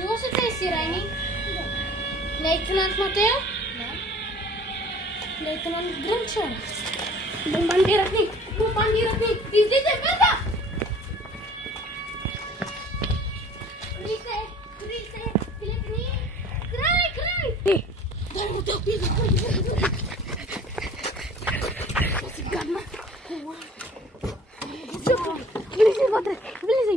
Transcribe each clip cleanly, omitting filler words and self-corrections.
Чува се тези сирени? Лейтенант Матео? Да. Лейтенант Грънчар. Бомбандират ни! Бомбандират ни! Излизай, бързо! Крий се! Клепни! Край! Дай му те опиза! Това си гадна! Влизай вътре! Влизай!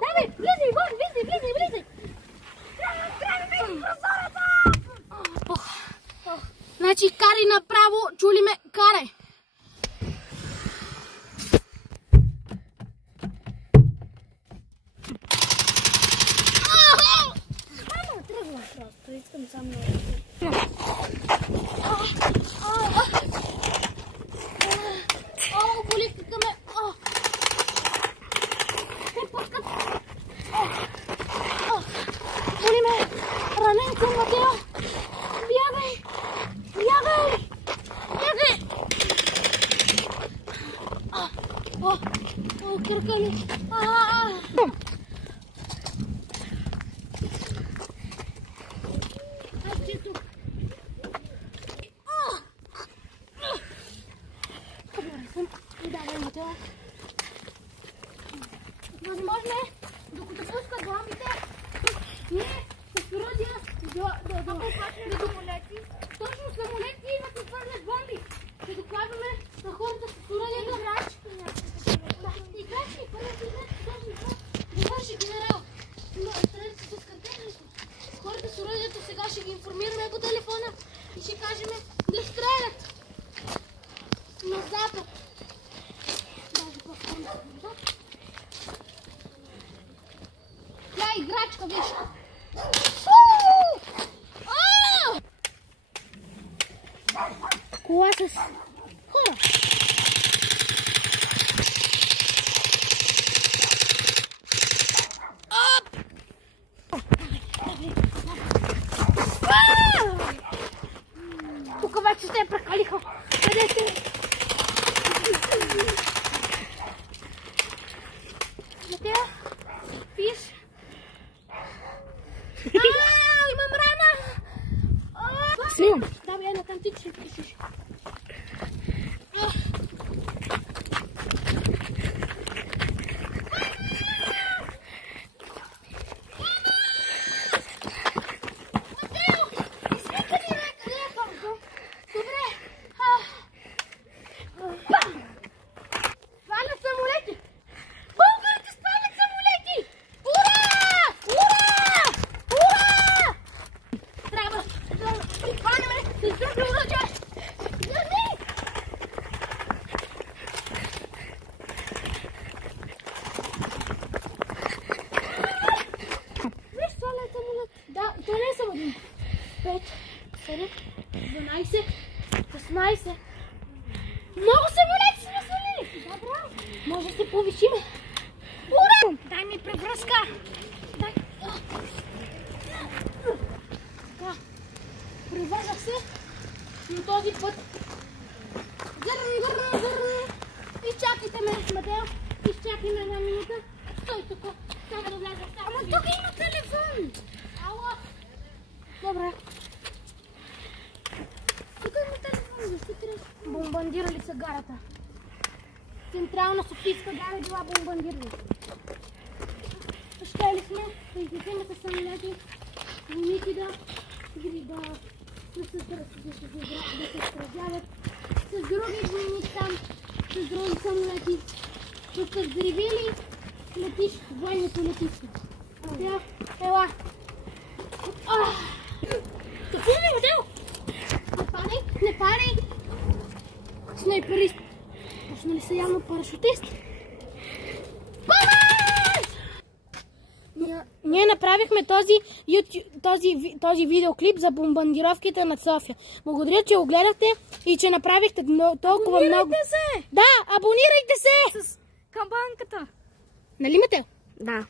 Дай бе! Влизай вън! Влизай! Значи карай направо, чули ме, карай! Тръгвам просто, искам само... Боли ме! Те пускат! Боли ме! Ранен съм, Матео! Бягай! Кърка ми! Давай, Матео. Възможно е, докато пускат лампите, ние с оръдия да самолети. Точно самолети имат и хвърлят бомби. Да докладваме на хората с оръдията. Играчки, генерал. Хората с оръдието сега ще ги информираме по телефона и ще кажем да стрелят на запад. Тя е играчка, виж. Кола с хора. Тук вече се прекалиха. Къде сте? Матео, пиш. Имам рана! Снимам. Да, бе, една там ти ще пишеш. Това не е само един. 5, 7, 12, 16. Много самолети сме свалили. Да, браво. Може да се повишиме. Ура! Дай ми превръзка. Дай. Така. Превързах се. Но този път. Гърни. Изчакайте ме, Матео. Изчакай ме една минута. Стой тук. Само да вляза. Ама тук има телефон. Ало. Добре. Тук има телефон, защо трябва? Бомбандирали са гарата. Централна Софийска гара била бомбандирана. Щели сме да излетимате самолети, войници да се сразяват с други войни там, с други самолети. Тук са взривили военното летище. Ела. Какво ми, Матео? Не падай! Снайперист! Почнали са явно парашутисти. Ние направихме този видеоклип за бомбардировките над София. Благодаря, че го гледахте и че направихте толкова много. Абонирайте се! Да, абонирайте се! С камбанката. Нали, Матео? Да.